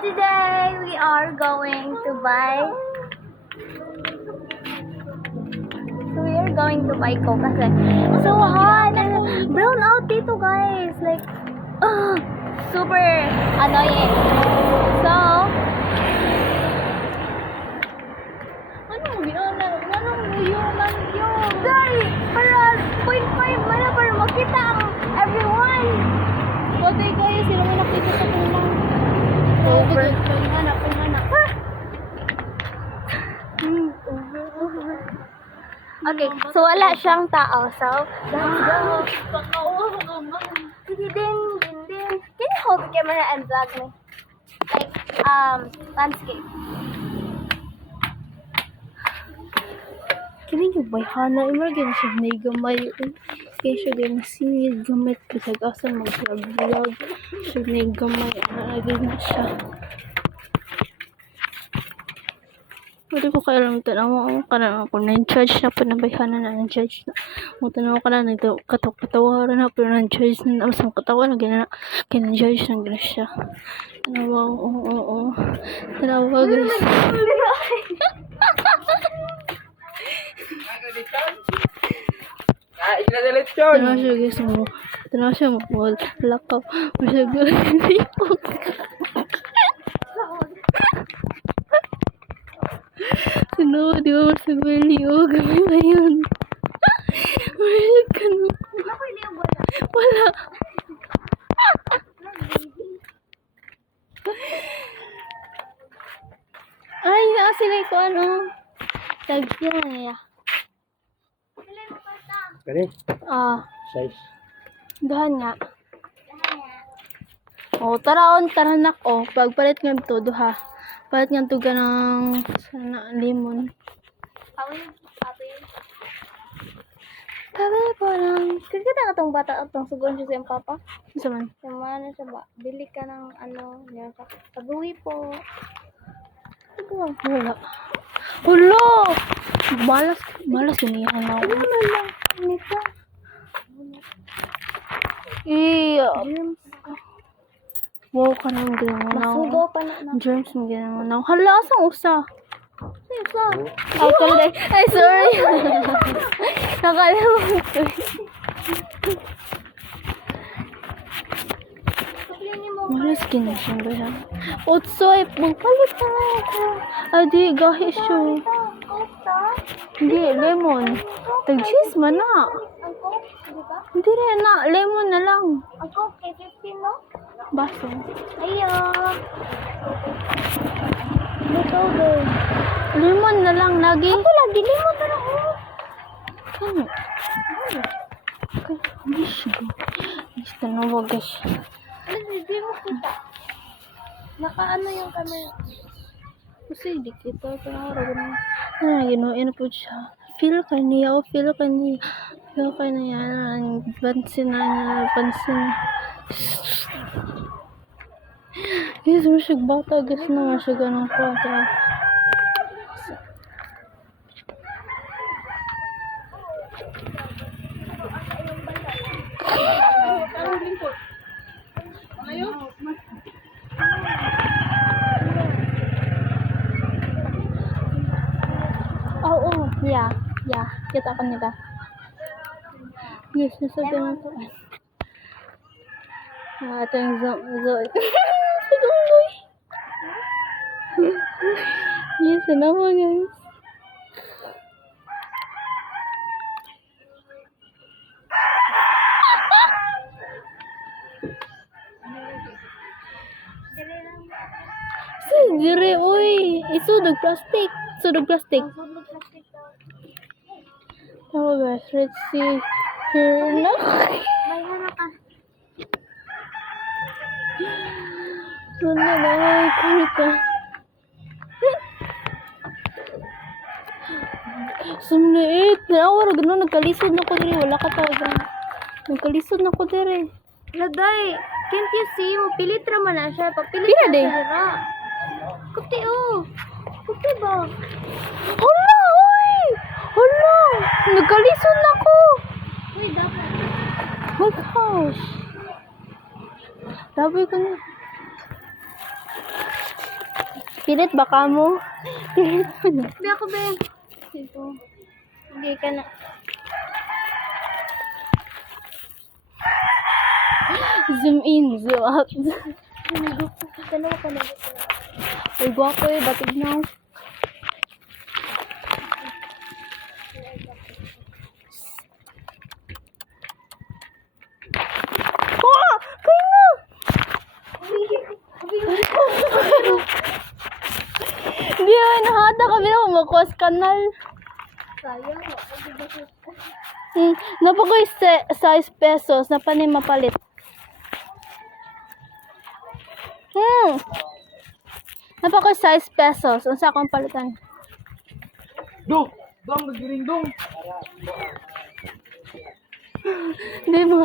today we are going to buy. Coke kasi so hot. Brown out dito guys. Like, super annoying. So, anong yun man yun? Day, para 0.5 man para makita ang everyone. Pwede kayo, sila may nakita sa tunang. Over. Panganak. Okay, so wala siyang tao. So, let's go. Din. Can you hold the camera and vlog me? Like, landscape. Kini yung bayhana, imagine siya may gamay. Kaya siya ganyan sinid gamay. Bisag-asan mag-vlog. Siya may gamay. Nagin na siya. Pwede ko kaya lang tanaw ka na kung na-judge na pa nabayhana na na-judge na. Kung tanaw ka na katawaran na pero na-judge na mas makatawa na gina kina-judge na gina siya. Tanaw, oo. Tanaw guys. Tanaw siya mo lakaw. Masyag Sino, di ba mas nagwaliw? Gamay ba yun? Wala. Ay, nakasilay ko ano. Tagyan niya. Kani? Size. Dahan nga. Taraon, taranak. Pagpalit nga ito, duha. Palit nga ito ganang sana limon. Sabi po lang, kagkita ka tong bata at tong sugon siya sa iyong papa. Isa man. Sama na siya ba? Bili ka ng ano, yan ka. Tabuhi po. Wala. Hulo! Malas ginihan ako. Ano man lang? Nito. Wow ka nang ginawa. Masugo pa na. Germs mo ginawa. Hala, asang usa? Isa. Ay, sorry. Nakalimutan ko. Malas ginihan ba yan? Otsoy, magpalit na ako. Adi, gahis siya. Hindi, lemon. Tag-cheese man na. Ang Coke, di ba? Hindi rin na, lemon na lang. Ang Coke, kay 15, no? Baso. Ayo. Ito, girl. Lemon na lang, lagi. Ako lagi, limot na lang. Ano? Hindi siya. Basta na wagas. Hindi mo kita. Nakaano yung camera. Kasi di kita tararo na. Ginoin po siya. Feel ka niya. Feel ka niya. Pansin na. Yes, masyag bata. Gusto na masyag anong kwata. Yeah. Kita ka nila. Yes, nasa ganun to. Ito yung zone. Yes, ano mo guys? Sige, uy. Isudog plastic. Oh guys, let's see here na. Bayhan ka. Wala na, kurita. Sumliit. Nawara ganun, nagkalisod na ko diri. Wala ka tawag. Nagkalisod na ko diri. Laday, can't you see mo? Pilit raman na siya. Papilit Pila, na day? siya. Kuti, Kuti ba? Hala, uy! Hala! Nagkalisod na ko. Uy, dapat. Oh my gosh. Sabi ko na. Kilit baka mo. Kilit mo na. Hindi ako, be. Ito. Hindi ka na. Zoom in, zoom out. Dalawa ka na. Uy, gwapo eh. Batig na. Ah! Kaya na! Hindi mo nahata kami na kumakwas kanal. Sayang. Napagoy 6 pesos na panay mapalit. Napagoy 6 pesos. Ang sa akong palitan. Dong! Dong, nagiring dong! Hindi mo